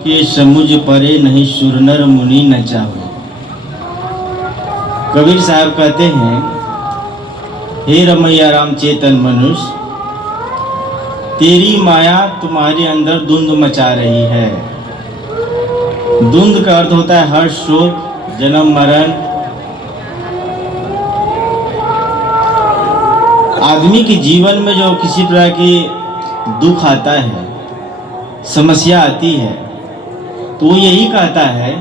के समुझ परे नहीं सुरनर मुनि न चाहो। कबीर साहब कहते हैं, हे रमैया राम चेतन मनुष्य, तेरी माया तुम्हारे अंदर धुंध मचा रही है। धुंध का अर्थ होता है हर्ष, शोक, जन्म, मरण। आदमी के जीवन में जो किसी प्रकार की दुख आता है, समस्या आती है, तो वो यही कहता है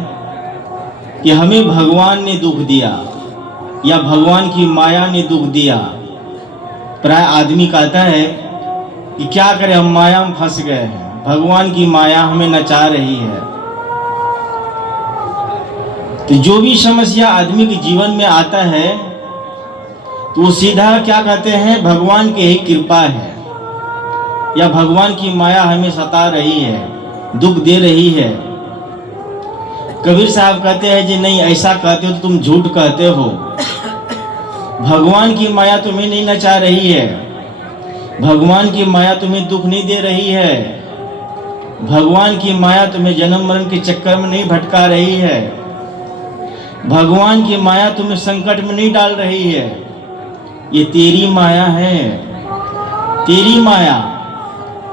कि हमें भगवान ने दुख दिया या भगवान की माया ने दुख दिया। प्राय आदमी कहता है कि क्या करें, हम माया में फंस गए हैं, भगवान की माया हमें नचा रही है। तो जो भी समस्या आदमी के जीवन में आता है तो वो सीधा क्या कहते हैं, भगवान की ही कृपा है या भगवान की माया हमें सता रही है, दुख दे रही है। कबीर साहब कहते हैं जी नहीं, ऐसा कहते हो तो तुम झूठ कहते हो। भगवान की माया तुम्हें नहीं नचा रही है, भगवान की माया तुम्हें दुख नहीं दे रही है, भगवान की माया तुम्हें जन्म मरण के चक्कर में नहीं भटका रही है, भगवान की माया तुम्हें संकट में नहीं डाल रही है। ये तेरी माया है, तेरी माया,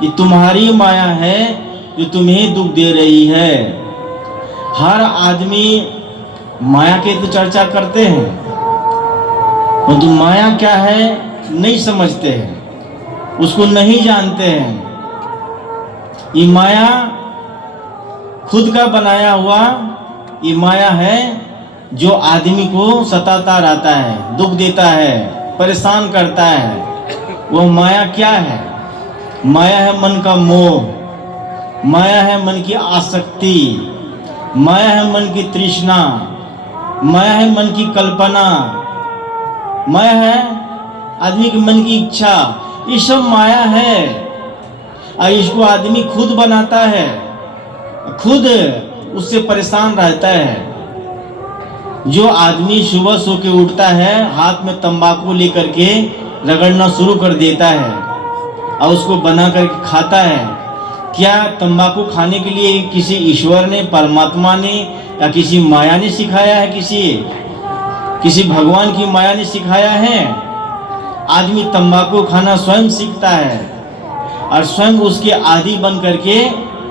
ये तुम्हारी माया है जो तुम्हें दुख दे रही है। हर आदमी माया के तो चर्चा करते हैं, और तो माया क्या है नहीं समझते हैं, उसको नहीं जानते हैं। ये माया खुद का बनाया हुआ ये माया है जो आदमी को सताता रहता है, दुख देता है, परेशान करता है। वो माया क्या है? माया है मन का मोह, माया है मन की आसक्ति, माया है मन की तृष्णा, माया है मन की कल्पना, माया है आदमी के मन की इच्छा। ये सब माया है और इसको आदमी खुद बनाता है, खुद उससे परेशान रहता है। जो आदमी सुबह सो के उठता है, हाथ में तंबाकू लेकर के रगड़ना शुरू कर देता है और उसको बना करके खाता है, क्या तंबाकू खाने के लिए किसी ईश्वर ने, परमात्मा ने या किसी माया ने सिखाया है? किसी भगवान की माया ने सिखाया है? आदमी तंबाकू खाना स्वयं सीखता है और स्वयं उसके आदी बन करके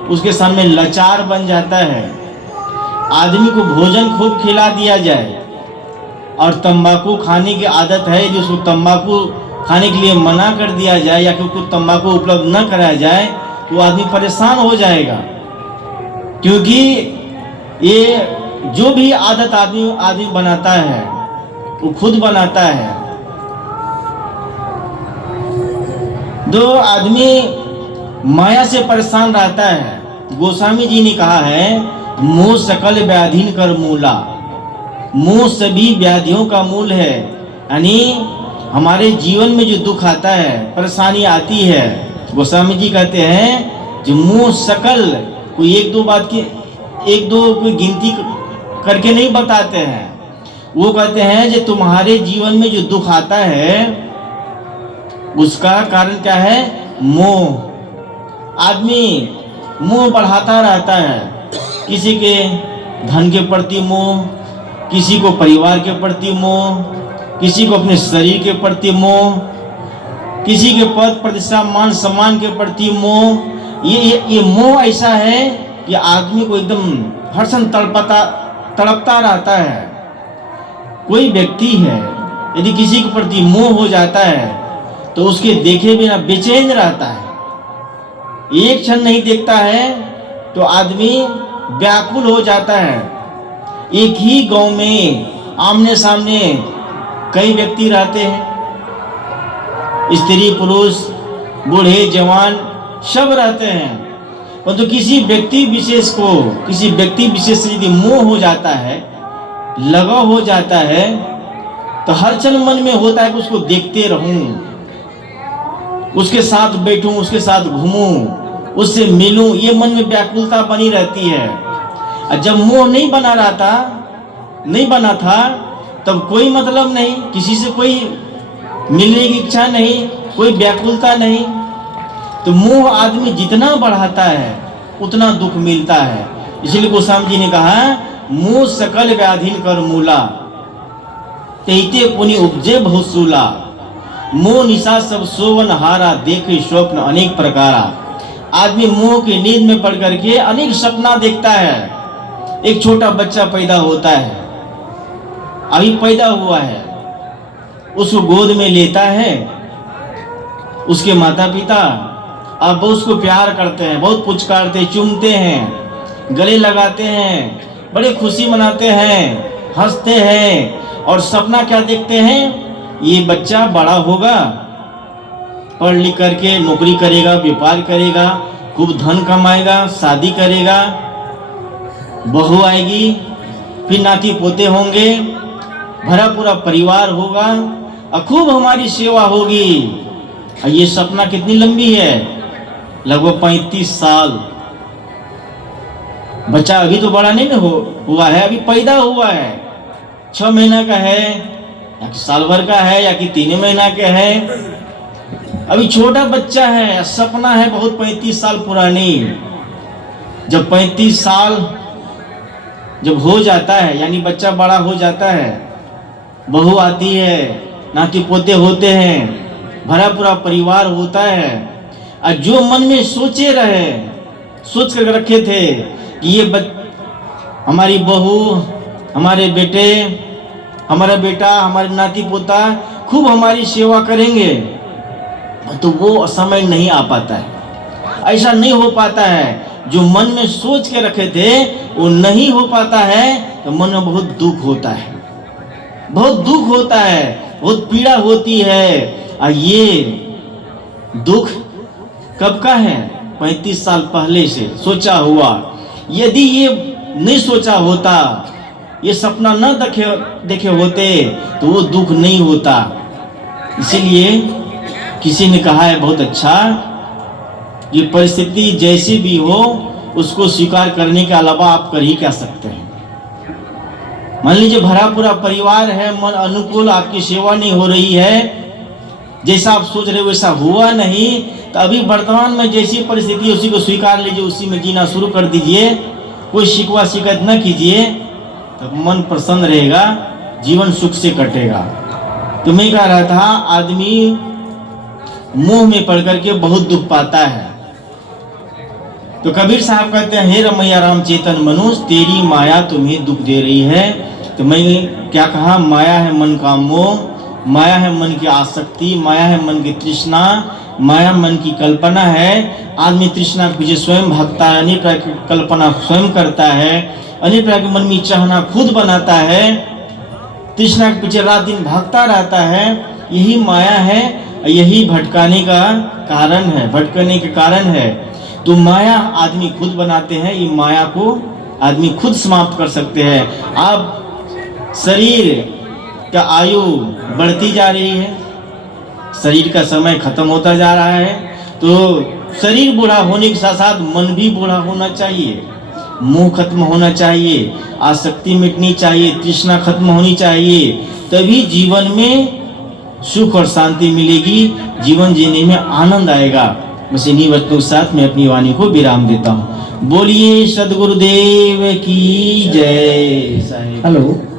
उसके सामने लाचार बन जाता है। आदमी को भोजन खूब खिला दिया जाए और तंबाकू खाने की आदत है, जो उसको तंबाकू खाने के लिए मना कर दिया जाए या फिर कुछ तंबाकू उपलब्ध न कराया जाए तो आदमी परेशान हो जाएगा। क्योंकि ये जो भी आदत आदमी बनाता है वो खुद बनाता है। दो आदमी माया से परेशान रहता है। गोस्वामी जी ने कहा है, मोह सकल व्याधीन कर मूला। मोह सभी व्याधियों का मूल है। यानी हमारे जीवन में जो दुख आता है, परेशानी आती है, गोस्वामी जी कहते हैं जो मोह सकल, कोई एक दो कोई गिनती करके नहीं बताते हैं। वो कहते हैं जो तुम्हारे जीवन में जो दुख आता है उसका कारण क्या है? मोह। आदमी मोह बढ़ाता रहता है, किसी के धन के प्रति मोह, किसी को परिवार के प्रति मोह, किसी को अपने शरीर के प्रति मोह, किसी के पद प्रतिष्ठा मान सम्मान के प्रति मोह। ये मोह ऐसा है कि आदमी को एकदम हर समय तड़पता रहता है। कोई व्यक्ति है यदि किसी के प्रति मोह हो जाता है तो उसके देखे बिना बेचैन रहता है, एक क्षण नहीं देखता है तो आदमी व्याकुल हो जाता है। एक ही गांव में आमने सामने कई व्यक्ति रहते हैं, स्त्री पुरुष बूढ़े जवान सब रहते हैं, परंतु तो किसी व्यक्ति विशेष से यदि मोह हो जाता है, लगाव हो जाता है, तो हर क्षण मन में होता है कि उसको देखते रहूं, उसके साथ बैठूं, उसके साथ घूमूं, उससे मिलूं। ये मन में व्याकुलता बनी रहती है। और जब मोह नहीं बना था तब कोई मतलब नहीं, किसी से कोई मिलने की इच्छा नहीं, कोई व्याकुलता नहीं। तो मोह आदमी जितना बढ़ाता है उतना दुख मिलता है। इसलिए गोस्वामी जी ने कहा, मुँह सकल व्याधीन कर मूला, तेते पुनि उपजे बहुत सूला, मोह निशा सब सोवन हारा, देखे स्वप्न अनेक प्रकारा। आदमी मोह की नींद में पड़ करके अनेक सपना देखता है। एक छोटा बच्चा पैदा होता है, अभी पैदा हुआ है, उसको गोद में लेता है उसके माता पिता, अब उसको प्यार करते हैं, बहुत पुचकारते, चूमते हैं, गले लगाते हैं, बड़े खुशी मनाते हैं, हंसते हैं, और सपना क्या देखते हैं, ये बच्चा बड़ा होगा, पढ़ लिख करके नौकरी करेगा, व्यापार करेगा, खूब धन कमाएगा, शादी करेगा, बहू आएगी, फिर नाती पोते होंगे, भरा पूरा परिवार होगा और खूब हमारी सेवा होगी। और ये सपना कितनी लंबी है, लगभग 35 साल। बच्चा अभी तो बड़ा नहीं हुआ है, अभी पैदा हुआ है, 6 महीना का है या कि साल भर का है या कि 3 महीना का है, अभी छोटा बच्चा है। सपना है बहुत 35 साल पुरानी। जब 35 साल जब हो जाता है, यानी बच्चा बड़ा हो जाता है, बहू आती है, नाती पोते होते हैं, भरा पूरा परिवार होता है, और जो मन में सोच कर रखे थे कि ये हमारी बहू, हमारे बेटे, हमारा बेटा, हमारे नाती पोता खूब हमारी सेवा करेंगे, तो वो समय नहीं आ पाता है, ऐसा नहीं हो पाता है। जो मन में सोच के रखे थे वो नहीं हो पाता है, तो मन में बहुत दुख होता है, बहुत दुख होता है, बहुत पीड़ा होती है। और ये दुख कब का है, 35 साल पहले से सोचा हुआ। यदि ये नहीं सोचा होता, ये सपना न देखे होते, तो वो दुख नहीं होता। इसीलिए किसी ने कहा है बहुत अच्छा, ये परिस्थिति जैसी भी हो उसको स्वीकार करने के अलावा आप कर ही क्या सकते हैं। मान लीजिए भरा पूरा परिवार है, मन अनुकूल, आपकी सेवा नहीं हो रही है, जैसा आप सोच रहे वैसा हुआ नहीं, तो अभी वर्तमान में जैसी परिस्थिति उसी को स्वीकार लीजिए, उसी में जीना शुरू कर दीजिए, कोई शिकवा शिकायत न कीजिए, तो मन प्रसन्न रहेगा, जीवन सुख से कटेगा। तो मैं कह रहा था, आदमी मुंह में पड़ करके बहुत दुख पाता है। तो कबीर साहब कहते हैं, हे रमैया राम चेतन मनुष्य, तेरी माया तुम्हें दुख दे रही है। तो मैं क्या कहा, माया है मन का मोह, माया है मन की आसक्ति, माया है मन की तृष्णा, माया मन की कल्पना है। आदमी तृष्णा के पीछे स्वयं भागता है, अनेक प्रकार की कल्पना स्वयं करता है, अनेक प्रकार की मन में चाहना खुद बनाता है, तृष्णा के पीछे रात दिन भागता रहता है। यही माया है, यही भटकाने का कारण है, भटकने के कारण है। तो माया आदमी खुद बनाते हैं, ये माया को आदमी खुद समाप्त कर सकते हैं। अब शरीर का आयु बढ़ती जा रही है, शरीर का समय खत्म होता जा रहा है, तो शरीर बूढ़ा होने के साथ साथ मन भी बूढ़ा होना चाहिए, मुंह खत्म होना चाहिए, आसक्ति मिटनी चाहिए, तृष्णा खत्म होनी चाहिए, तभी जीवन में सुख और शांति मिलेगी, जीवन जीने में आनंद आएगा। बस इन्हीं वस्तुओं के साथ मैं अपनी वाणी को विराम देता हूँ। बोलिए सद्गुरुदेव की जय। हेलो।